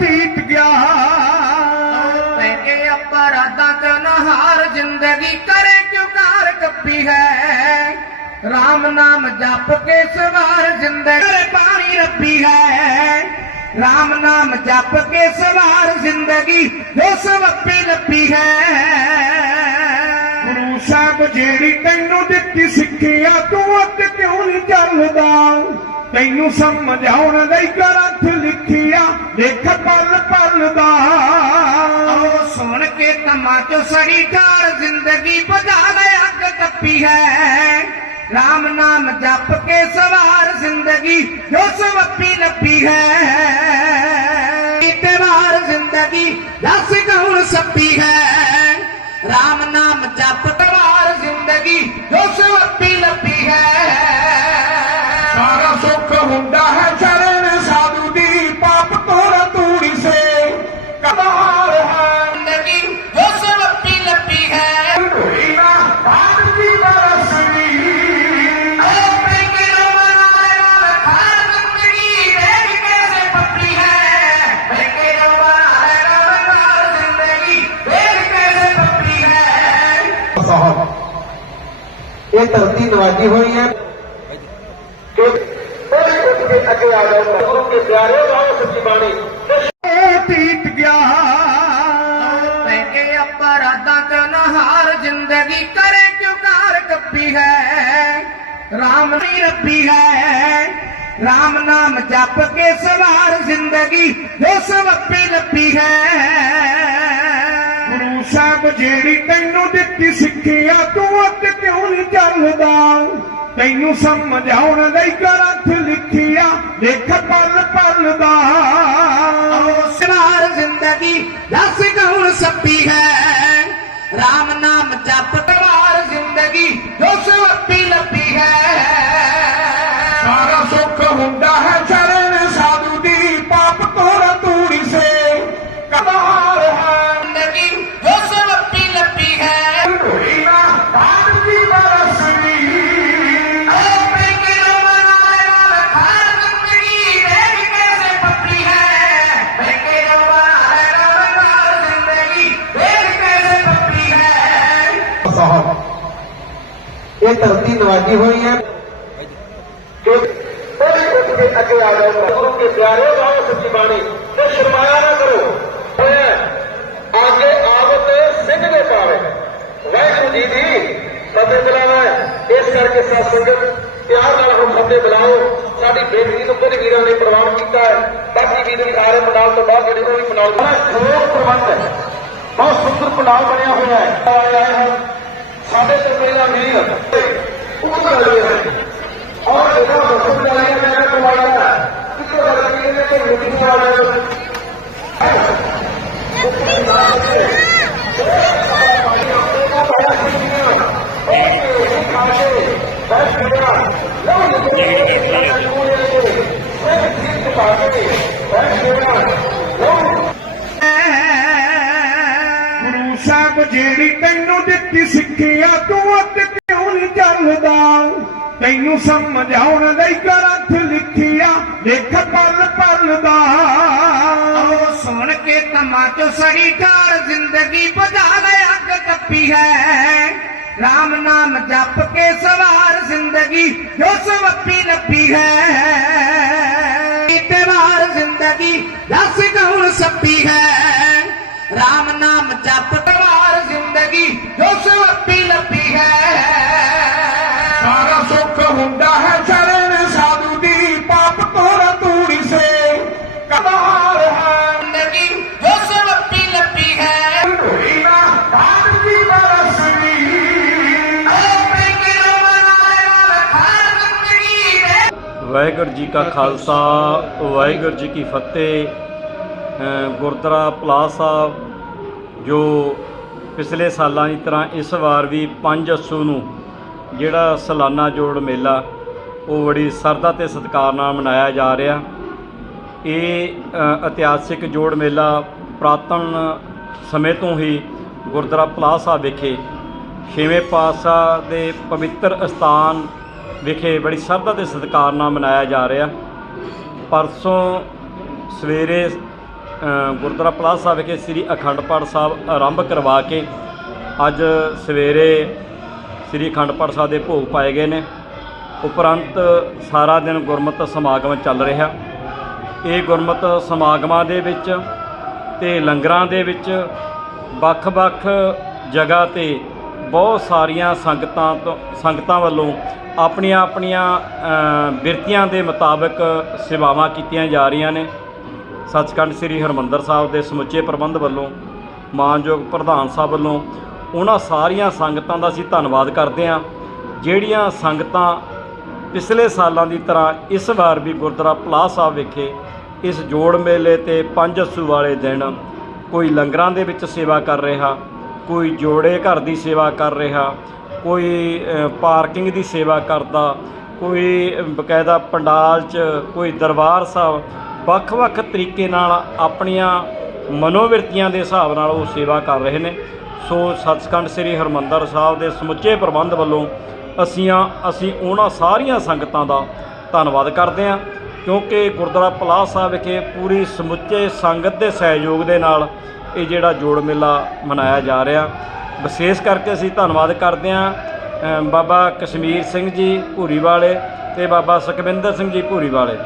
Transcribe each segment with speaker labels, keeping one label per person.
Speaker 1: ਬੀਤ ਗਿਆ
Speaker 2: ਪੈਕੇ ਅਪਰਾਧਾਂ ਚ ਨਹਾਰ ਜ਼ਿੰਦਗੀ ਕਰੇ ਕਿਉਂ ਕਾਰ ਕੱਪੀ ਹੈ ਰਾਮ ਨਾਮ ਜਪ ਕੇ ਸਵਾਰ ਜ਼ਿੰਦਗੀ ਪਾਣੀ ਰੱਬੀ ਹੈ ਰਾਮ ਨਾਮ ਜਪ ਕੇ ਸਵਾਰ ਜ਼ਿੰਦਗੀ ਜੋ ਵੱਪੀ ਲੱਭੀ ਹੈ
Speaker 1: ਗੁਰੂ ਸਾਹਿਬ ਜਿਹੜੀ ਤੈਨੂੰ ਦਿੱਤੀ ਸਿੱਖਿਆ ਤੂੰ ਅੱਤ ਕਿਉਂ ਨਹੀਂ ਚੱਲਦਾ ਤੈਨੂੰ ਸਮਝਾਉਣ ਲਈ ਗ੍ਰੰਥ ਲਿਖਿਆ ਦੇਖ ਪਲ ਪਲ ਦਾ।
Speaker 2: ਉਹ ਸੁਣ ਕੇ ਤਮਾ ਚ ਸੜੀ ਢਾਲ ਜ਼ਿੰਦਗੀ ਬੁਝਾ ਲੈ ਅੱਗ ਕੱਪੀ ਹੈ। RAM ਨਾਮ ਜਪ ਕੇ ਸਵਾਰ ਜ਼ਿੰਦਗੀ ਜੋ ਸਵੱਪੀ ਲੱਭੀ ਹੈ। ਤੇ ਜ਼ਿੰਦਗੀ, ਦੱਸ ਕੌਣ ਸੱਪੀ ਹੈ। ਰਾਮ ਨਾਮ ਜਪ ਤਵਾਰ ਜ਼ਿੰਦਗੀ ਜੋ ਸਵੱਪੀ
Speaker 3: ਇਹ ਧਰਤੀ ਨਵਾਜੀ ਹੋਈ ਹੈ ਕਿ ਕੋਈ ਉੱਠ ਕੇ ਅੱਗੇ ਆ ਜਾਊਗਾ। ਗੁਰੂ ਕੇ ਪਿਆਰੇ ਵਾਹ ਸੱਚੀ ਬਾਣੀ।
Speaker 1: ਇਹ ਬੀਤ ਗਿਆ।
Speaker 2: ਅਪਰਾਧਾਂ ਚ ਨਹਾਰ ਜ਼ਿੰਦਗੀ ਕਰੇ ਕਿਉਂ ਕਾਰ ਕੱਪੀ ਹੈ? ਰਾਮ ਨਹੀਂ ਰੱਬੀ ਹੈ। ਰਾਮ ਨਾਮ ਜਪ ਕੇ ਸਵਾਰ ਜ਼ਿੰਦਗੀ ਜੋ ਸਵੱਪੀ ਲੱਭੀ ਹੈ।
Speaker 1: ਗੁਰੂ ਜਿਹੜੀ ਤੈਨੂੰ ਦਿੱਤੀ ਸਿੱਖਿਆ ਤੂੰ ਅੱਤ ਕਿਉਂ ਨਹੀਂ ਚੱਲਦਾ? ਤੈਨੂੰ ਸਮਝਾਉਣ ਲਈ ਗ੍ਰੰਥ ਲਿਖਿਆ ਦੇਖ ਪਲ ਪਲ ਦਾ।
Speaker 2: ਸਵਾਰ ਜ਼ਿੰਦਗੀ, ਦੱਸ ਕੌਣ ਸੱਪੀ ਹੈ? RAM ਨਾਮ ਜਪ ਤਵਾਰ ਜ਼ਿੰਦਗੀ, ਜੋ ਸਵੱਪੀ
Speaker 3: ਸਾਹਿਬ ਇਹ ਧਰਤੀ ਨਵਾਜੀ ਹੋਈ ਹੈ। ਕਿ ਕੋਈ ਉੱਠ ਕੇ ਅੱਗੇ ਆ ਜਾਊਗਾ ਗੁਰੂ ਕੇ ਪਿਆਰੇ ਵਾਹ ਸੱਚੀ ਬਾਣੀ ਤੇ ਸ਼ਰਮਾਇਆ ਨਾ ਕਰੋ। ਅੱਗੇ ਆਵਤ ਸਿੰਘ ਦੇ ਪਾਵੇ ਵਾਹਿਗੁਰੂ ਜੀ ਦੀ ਫਤਿਹ ਬੁਲਾਵਾ ਇਸ ਕਰਕੇ ਸੰਗਤ ਪਿਆਰ ਨਾਲ ਹੁਣ ਫਤਿਹ ਬੁਲਾਓ। ਸਾਡੀ ਬੇਨਤੀ ਨੂੰ ਕੁਝ ਵੀਰਾਂ ਨੇ ਪ੍ਰਵਾਨ ਕੀਤਾ ਹੈ। ਬਾਕੀ ਵੀਰ ਸਾਰੇ ਪੰਡਾਲ ਤੋਂ ਬਾਅਦ ਜਿਹੜੇ ਉਹ ਵੀ ਬੜਾ ਖੋਜ ਪ੍ਰਬੰਧ ਹੈ। ਬਹੁਤ ਸੁੰਦਰ ਪੰਡਾਲ ਬਣਿਆ ਹੋਇਆ ਹੈ। ਸਾਡੇ ਤੋਂ ਪਹਿਲਾਂ ਵੀਰ ਉਹ ਗੱਲ ਹੈ। ਔਰ ਜਿਹੜਾ ਮਸੂਦ ਵਾਲਿਆ ਮੈਂ ਕਮਾਇਆ ਕਿਤੇ ਵਰਗੀ ਨੇ ਕਿ ਮੀਟਿੰਗ ਵਾਲਾ
Speaker 1: ਜਿਹੜੀ ਤੈਨੂੰ ਦਿੱਤੀ ਸਿੱਖਿਆ ਤੂੰ ਅੱਤ ਕਿਉਂ ਨਹੀਂ ਚੱਲਦਾ। ਤੈਨੂੰ ਸਮਝਾਉਣ ਲਈ ਗ੍ਰੰਥ ਲਿਖਿਆ ਲਿਖ ਪਲ ਪਲ ਦਾ।
Speaker 2: ਸੁਣ ਕੇ ਤਮਾ ਚੋ ਸੜੀ ਢਾਲ ਜ਼ਿੰਦਗੀ ਬੁਝਾ ਲੈ, ਅੱਗ ਕੱਪੀ ਹੈ। ਰਾਮ ਨਾਮ ਜਪ ਕੇ ਸਵਾਰ ਜ਼ਿੰਦਗੀ, ਜੋ ਸਵੱਪੀ ਲੱਭੀ ਹੈ। ਤੇ ਵਾਰ ਜ਼ਿੰਦਗੀ, ਦੱਸ ਕੌਣ ਸੱਪੀ
Speaker 4: ਵਾਹਿਗੁਰੂ ਜੀ ਕਾ ਖਾਲਸਾ, ਵਾਹਿਗੁਰੂ ਜੀ ਕੀ ਫਤਿਹ। ਗੁਰਦੁਆਰਾ ਪਲਾਸ ਸਾਹਿਬ, ਜੋ ਪਿਛਲੇ ਸਾਲਾਂ ਦੀ ਤਰ੍ਹਾਂ ਇਸ ਵਾਰ ਵੀ 5 ਅੱਸੂ ਨੂੰ ਜਿਹੜਾ ਸਾਲਾਨਾ ਜੋੜ ਮੇਲਾ, ਉਹ ਬੜੀ ਸਰਦਾ ਤੇ ਸਤਿਕਾਰ ਨਾਲ ਮਨਾਇਆ ਜਾ ਰਿਹਾ। ਇਹ ਇਤਿਹਾਸਿਕ ਜੋੜ ਮੇਲਾ ਪ੍ਰਾਤਨ ਸਮੇਂ ਤੋਂ ਹੀ ਗੁਰਦੁਆਰਾ ਪਲਾਸ ਸਾਹਿਬ ਵਿਖੇ ਛੇਵੇਂ ਪਾਤਸ਼ਾਹ ਦੇ ਪਵਿੱਤਰ ਅਸਥਾਨ ਵਿਖੇ ਬੜੀ ਸ਼ਰਧਾ ਤੇ ਸਤਿਕਾਰ ਨਾਲ ਮਨਾਇਆ ਜਾ ਰਿਹਾ। ਪਰਸੋਂ ਸਵੇਰੇ ਗੁਰਦੁਆਰਾ ਪਲਾਸ ਵਿਖੇ ਸ੍ਰੀ ਅਖੰਡ ਪਾਠ ਸਾਹਿਬ ਆਰੰਭ ਕਰਵਾ ਕੇ ਅੱਜ ਸਵੇਰੇ ਸ੍ਰੀ ਅਖੰਡ ਪਾਠ ਸਾਹਿਬ ਦੇ ਭੋਗ ਪਾਏ ਗਏ ਨੇ। ਉਪਰੰਤ ਸਾਰਾ ਦਿਨ ਗੁਰਮਤਿ ਸਮਾਗਮ ਚੱਲ ਰਿਹਾ। ਇਹ ਗੁਰਮਤਿ ਸਮਾਗਮਾਂ ਦੇ ਵਿੱਚ ਤੇ ਲੰਗਰਾਂ ਦੇ ਵਿੱਚ ਵੱਖ-ਵੱਖ ਜਗ੍ਹਾ ਤੇ ਬਹੁਤ ਸਾਰੀਆਂ ਸੰਗਤਾਂ ਤੋਂ ਸੰਗਤਾਂ ਵੱਲੋਂ ਆਪਣੀਆਂ ਆਪਣੀਆਂ ਅ, ਬਿਰਤੀਆਂ ਦੇ ਮੁਤਾਬਕ ਸੇਵਾਵਾਂ ਕੀਤੀਆਂ ਜਾ ਰਹੀਆਂ ਨੇ। ਸੱਚਖੰਡ ਸ੍ਰੀ ਹਰਮੰਦਰ ਸਾਹਿਬ ਦੇ ਸਮੁੱਚੇ ਪ੍ਰਬੰਧ ਵੱਲੋਂ ਮਾਨਯੋਗ ਪ੍ਰਧਾਨ ਸਾਹਿਬ ਵੱਲੋਂ ਉਹਨਾਂ ਸਾਰੀਆਂ ਸੰਗਤਾਂ ਦਾ ਅਸੀਂ ਧੰਨਵਾਦ ਕਰਦੇ ਹਾਂ ਜਿਹੜੀਆਂ ਸੰਗਤਾਂ ਪਿਛਲੇ ਸਾਲਾਂ ਦੀ ਤਰ੍ਹਾਂ ਇਸ ਵਾਰ ਵੀ ਗੁਰਦੁਆਰਾ ਪਲਾਹ ਸਾਹਿਬ ਵਿਖੇ ਇਸ ਜੋੜ ਮੇਲੇ ਤੇ ਪੰਜ ਅੱਸੂ ਵਾਲੇ ਦਿਨ ਕੋਈ ਲੰਗਰਾਂ ਦੇ ਵਿੱਚ ਸੇਵਾ ਕਰ ਰਿਹਾ ਕੋਈ ਜੋੜੇ ਘਰ ਦੀ ਸੇਵਾ ਕਰ ਰਿਹਾ ਕੋਈ ਪਾਰਕਿੰਗ ਦੀ ਸੇਵਾ ਕਰਦਾ, ਕੋਈ ਬਕਾਇਦਾ ਪੰਡਾਲ 'ਚ ਕੋਈ ਦਰਬਾਰ ਸਾਹਿਬ, ਵੱਖ-ਵੱਖ ਤਰੀਕੇ ਨਾਲ ਆਪਣੀਆਂ ਮਨੋਵਿਰਤੀਆਂ ਦੇ ਹਿਸਾਬ ਨਾਲ ਉਹ ਸੇਵਾ ਕਰ ਰਹੇ ਨੇ। ਸੋ ਸੱਚਖੰਡ ਸ੍ਰੀ ਹਰਮੰਦਰ ਸਾਹਿਬ ਦੇ ਸਮੁੱਚੇ ਪ੍ਰਬੰਧ ਵੱਲੋਂ ਅਸੀਂ ਅਸੀਂ ਉਹਨਾਂ ਸਾਰੀਆਂ ਸੰਗਤਾਂ ਦਾ ਧੰਨਵਾਦ ਕਰਦੇ ਹਾਂ, ਕਿਉਂਕਿ ਗੁਰਦੁਆਰਾ ਪਲਾਹ ਸਾਹਿਬ ਵਿਖੇ ਪੂਰੀ ਸਮੁੱਚੇ ਸੰਗਤ ਦੇ ਸਹਿਯੋਗ ਦੇ ਨਾਲ ਇਹ ਜਿਹੜਾ ਜੋੜ ਮੇਲਾ ਮਨਾਇਆ ਜਾ ਰਿਹਾ। ਵਿਸ਼ੇਸ਼ ਕਰਕੇ ਅਸੀਂ ਧੰਨਵਾਦ ਕਰਦੇ ਹਾਂ ਬਾਬਾ ਕਸ਼ਮੀਰ ਸਿੰਘ ਜੀ ਭੂਰੀ ਵਾਲੇ ਤੇ ਬਾਬਾ ਸੁਖਵਿੰਦਰ ਸਿੰਘ ਜੀ ਭੂਰੀ ਵਾਲੇ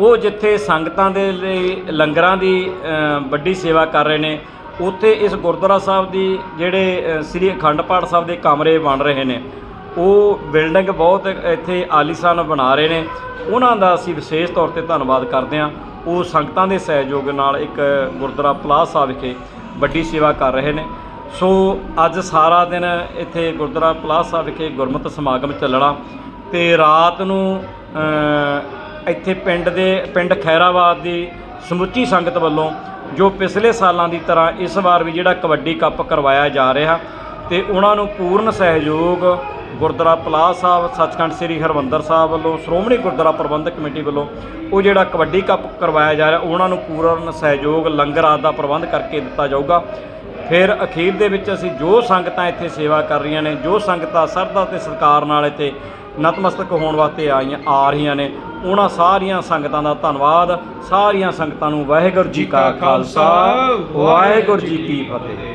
Speaker 4: ਉਹ ਜਿੱਥੇ ਸੰਗਤਾਂ ਦੇ ਲਈ ਲੰਗਰਾਂ ਦੀ ਵੱਡੀ ਸੇਵਾ ਕਰ ਰਹੇ ਨੇ, ਉੱਥੇ ਇਸ ਗੁਰਦੁਆਰਾ ਸਾਹਿਬ ਦੀ ਜਿਹੜੇ ਸ੍ਰੀ ਅਖੰਡ ਪਾਠ ਸਾਹਿਬ ਦੇ ਕਮਰੇ ਬਣ ਰਹੇ ਨੇ। ਉਹ ਬਿਲਡਿੰਗ ਬਹੁਤ ਇੱਥੇ ਆਲੀਸ਼ਾਨ ਬਣਾ ਰਹੇ ਨੇ। ਉਹਨਾਂ ਦਾ ਅਸੀਂ ਵਿਸ਼ੇਸ਼ ਤੌਰ ਤੇ ਧੰਨਵਾਦ ਕਰਦੇ ਹਾਂ। ਉਹ ਸੰਗਤਾਂ ਦੇ ਸਹਿਯੋਗ ਨਾਲ ਇੱਕ ਗੁਰਦੁਆਰਾ ਪਲਾਹ ਸਾਹਿਬ ਵਿਖੇ ਵੱਡੀ ਸੇਵਾ ਕਰ ਰਹੇ ਨੇ। ਸੋ ਅੱਜ ਸਾਰਾ ਦਿਨ ਇੱਥੇ ਗੁਰਦੁਆਰਾ ਪਲਾਹ ਸਾਹਿਬ ਵਿਖੇ ਗੁਰਮਤਿ ਸਮਾਗਮ ਚੱਲਣਾ ਤੇ ਰਾਤ ਨੂੰ ਇੱਥੇ ਪਿੰਡ ਦੇ, ਪਿੰਡ ਖੈਰਾਬਾਦ ਦੀ ਸਮੁੱਚੀ ਸੰਗਤ ਵੱਲੋਂ, ਜੋ ਪਿਛਲੇ ਸਾਲਾਂ ਦੀ ਤਰ੍ਹਾਂ ਇਸ ਵਾਰ ਵੀ ਜਿਹੜਾ ਕਬੱਡੀ ਕੱਪ ਕਰਵਾਇਆ ਜਾ ਰਿਹਾ ਤੇ ਉਹਨਾਂ ਨੂੰ ਪੂਰਨ ਸਹਿਯੋਗ ਗੁਰਦੁਆਰਾ ਪਲਾਹ ਸਾਹਿਬ, ਸੱਚਖੰਡ ਸ੍ਰੀ ਹਰਮੰਦਰ ਸਾਹਿਬ ਵੱਲੋਂ, ਸ਼੍ਰੋਮਣੀ ਗੁਰਦੁਆਰਾ ਪ੍ਰਬੰਧਕ ਕਮੇਟੀ ਵੱਲੋਂ ਉਹ ਜਿਹੜਾ ਕਬੱਡੀ ਕੱਪ ਕਰਵਾਇਆ ਜਾ ਰਿਹਾ, ਉਹਨਾਂ ਨੂੰ ਪੂਰਨ ਸਹਿਯੋਗ ਲੰਗਰ ਆਦਿ ਦਾ ਪ੍ਰਬੰਧ ਕਰਕੇ ਦਿੱਤਾ ਜਾਊਗਾ। ਫਿਰ ਅਖੀਰ ਦੇ ਵਿੱਚ ਅਸੀਂ ਜੋ ਸੰਗਤਾਂ ਇੱਥੇ ਸੇਵਾ ਕਰ ਰਹੀਆਂ ਨੇ, ਜੋ ਸੰਗਤਾਂ ਸਰਦਾ ਤੇ ਸਤਿਕਾਰ ਨਾਲ ਇੱਥੇ ਨਤਮਸਤਕ ਹੋਣ ਵਾਸਤੇ ਆਈਆਂ, ਆ ਰਹੀਆਂ ਨੇ, ਉਹਨਾਂ ਸਾਰੀਆਂ ਸੰਗਤਾਂ ਦਾ ਧੰਨਵਾਦ। ਸਾਰੀਆਂ ਸੰਗਤਾਂ ਨੂੰ ਵਾਹਿਗੁਰੂ ਜੀ ਕਾ ਖਾਲਸਾ, ਵਾਹਿਗੁਰੂ ਜੀ ਕੀ ਫਤਿਹ।